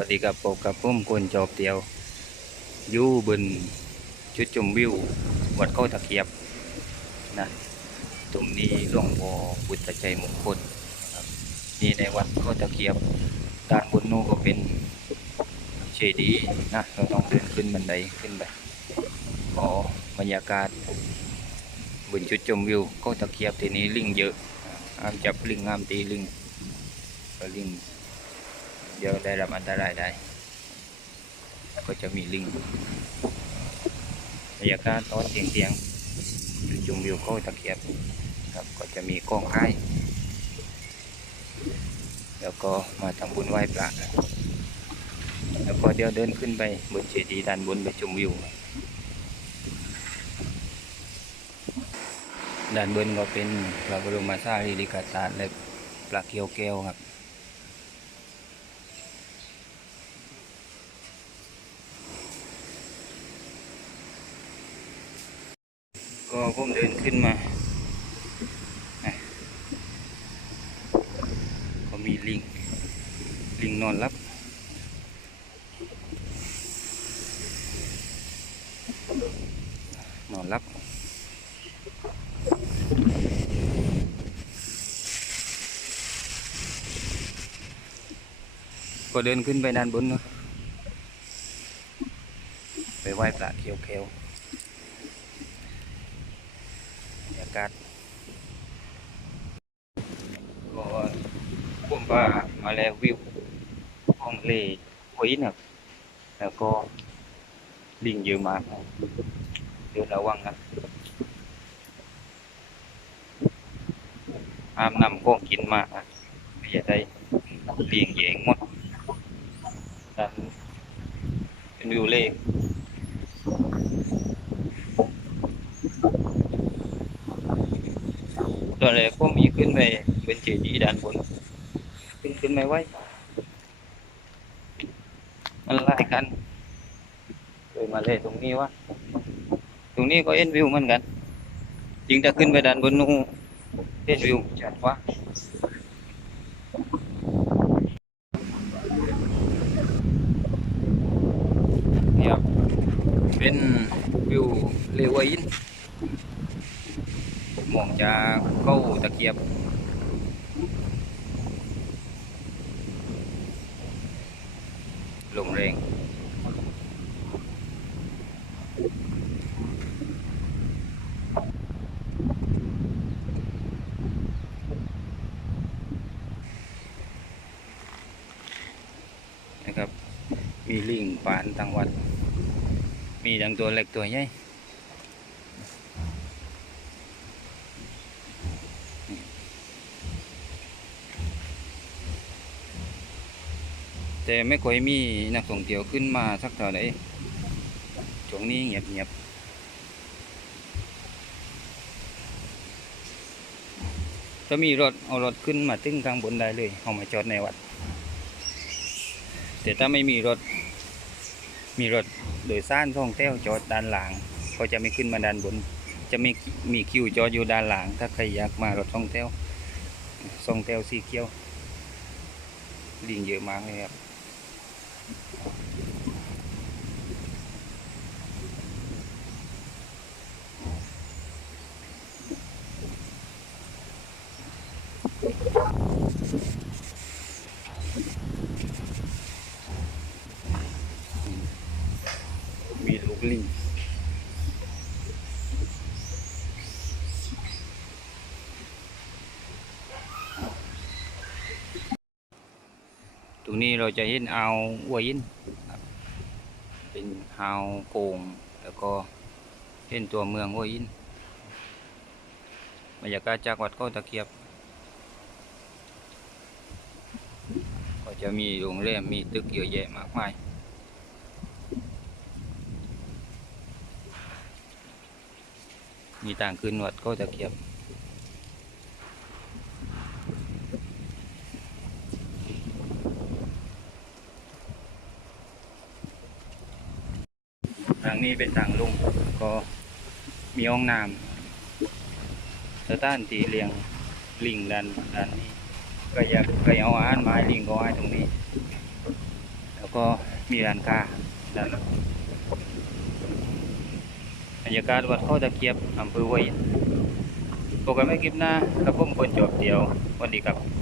วัสดีครับพบกับผมคนจอบเตียวยู่บนจุดชมวิววัดเขาตะเกียบนะตรงนี้หลวงพ่อพุทธชัยมงคลนี่ในวัดเขาตะเกียบด้านบนนู้นก็เป็นเจดีย์นะเราต้องเดินขึ้นบันไดขึ้นไปขอบรรยากาศบนจุดชมวิวเขาตะเกียบทีนี้ลิงเยอะห้ามจับลิงห้ามตีลิงก็ลิง เดี๋ยวได้รับอันตรายได้ ก็จะมีลิงบรรยากาศตอนเสียงเสียงๆจุ่มวิวเข้าตะเกียบครับก็จะมีกล้องค่ายแล้วก็มาทำบุญไหว้พระแล้วก็เดี๋ยวเดินขึ้นไปบนเจดีย์ด้านบนไปชมวิวด้านบนก็เป็นพระบรมสารีริกธาตุและปลาเกียวแก้วครับ ก็ผมเดินขึ้นมา ก็มีลิง ลิงนอนรับ นอนรับก็เดินขึ้นไปด้านบนเนาะไปไหว้พระเขียวเขียวๆ บรรยากาศก็ผมว่ามาแล้ววิวห้องเลหวยนะครับแล้วก็ลิงเยอะมากเดี๋ยวระวังนะห้ามนำของกินมานะไม่อยากได้ลิงแยงหมดนั่นเป็นวิวเล่ ตอนแรกผมมีขึ้นไปเป็นเจดีย์ด้านบน ขึ้นขึ้นไม่ไหวมันไล่กันเลยมาเลยตรงนี้วะตรงนี้ก็เอ็นวิวเหมือนกันจริงถ้าขึ้นไปด้านบนนู้นเอ็นวิวชัดว่าเนี่ยเป็นวิวเลวอิน มองจากเข้าตะเกียบลมแรงนะครับ มีลิงปานทางวัด มีทั้งตัวเล็กตัวใหญ่ แต่ไม่ค่อยมีนักท่องเที่ยวขึ้นมาสักเท่าไหร่ช่วงนี้เงียบเงียบถ้ามีรถเอารถขึ้นมาตึ้งข้างบนได้เลย เอามาจอดในวัด แต่ถ้าไม่มีรถ มีรถโดยสร้ารท่องเที่ยวจอดด้านหลังก็จะไม่ขึ้นมาด้านบน จะมีมีคิวจอดอยู่ด้านหลัง ถ้าใครอยากมารถท่องเที่ยวท่องเที่ยวสีเขียวลิงเยอะมากเลยครับ มีลูกลิงต รงนี้เราจะเห็นอ่าวหัวยินเป็นอ่าวโกงแล้วก็เห็นตัวเมืองหัวยินบรรยากาศจากวัดเขาตะเกียบ ก็จะมีโรงแรมมีตึกเยอะแยะมากมายมีต่างขึ้นวัดก็ตะเกียบ ทางนี้เป็นทางลงก็มีห้องน้ำสถานที่เลี้ยงลิงด้านด้านนี้ก็อยากเคยเอาอาหารมาให้ลิงก็ให้ตรงนี้ แล้วก็มีร้านค้าด้านบรรยากาศวัดเขาตะเกียบอำเภอห้วยอินพบกันไม่คลิปหน้ากับผมคนจบเดียวสวัสดีครับ